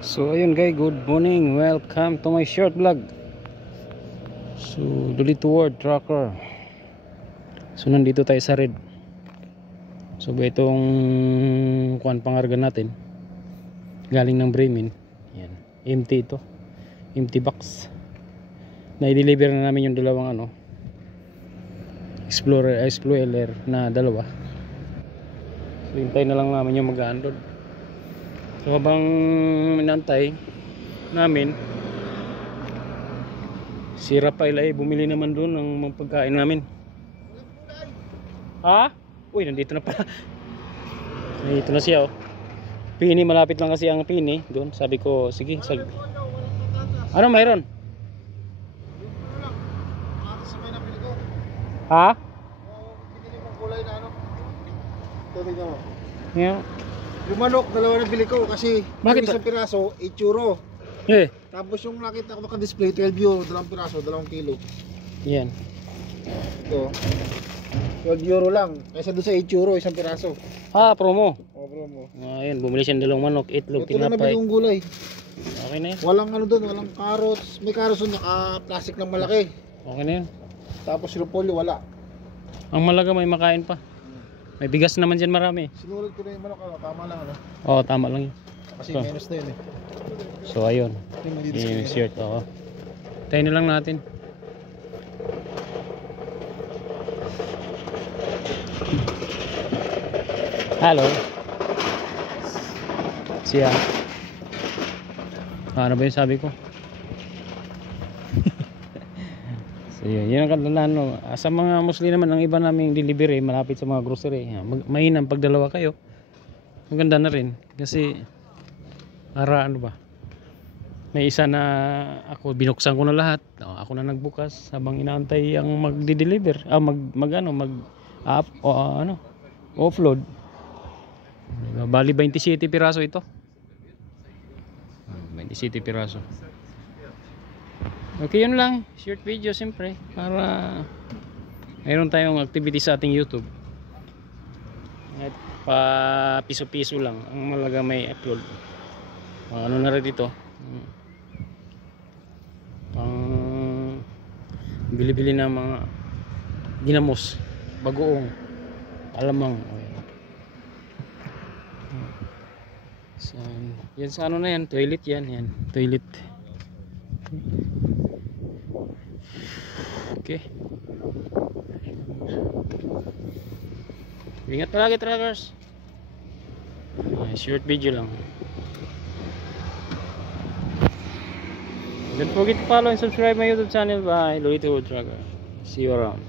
So ayun guys, good morning, welcome to my short vlog. So Dulito World Tracker. So nandito tayo sa red. So itong kuan pangarga natin galing ng Bremen. Yan, empty ito, empty box. Na-deliver na namin yung dalawang Explorer na dalawa. So hintay na lang namin yung mag-unload. So habang inantay namin, si Rafael ay bumili naman doon ng mga pagkain namin. Ha? Uy, nandito na pala. Nandito na siya, oh. Pini, malapit lang kasi ang Pini doon. Sabi ko, sige, ano mayroon? Ha? Yeah. Yung manok, dalawa na bili ko kasi Bakit? yung isang piraso, 8 euro. Eh, Tapos yung nakita ko naka-display, 12 euro, dalawang piraso, 2 kilo. yan. Ito, 12 euro lang. Kaysa doon sa 8 euro, isang piraso. Ah, promo. O bro mo. Ayun, bumili siya ng dalawang manok, itlog, Ito lang tinapay. nabili kong gulay. Okay na yun. Walang ano doon, walang carrots. May carrots doon, naka-plastic ng malaki. Okay na yun. Tapos repolyo, wala. Ang malaga may makain pa. May bigas naman dyan marami. Sinulat ko na yung manok, tama lang ano. Oo, tama lang yun. Kasi So, menos na yun eh. so ayun. Yung Yung mali-display. shirt, oo. Tayo na lang natin. Hello. Siya. Ano ba yung sabi ko? So yun ang kandalan, no? Sa mga Muslim naman, ang iba naming delivery malapit sa mga grocery. Mainam pag dalawa kayo. Maganda na rin kasi para ano ba? May isa na ako, binuksan ko na lahat. Ako na nagbukas habang inaantay ang magdi-deliver. Offload. Bali 27 piraso ito. 27 piraso. Okay, yun lang. Short video siyempre para mayroon tayong activity sa ating YouTube. At pa piso-piso lang ang malaga may upload. Ano na rin dito? Pang bili-bili na mga ginamos, bagoong, alamang. So, yan sa ano na yan, toilet yan, toilet. Okay. Ingat palagi, trackers. Short video lang. Don't forget to follow and subscribe my YouTube channel by Dulito World Tracker. See you around.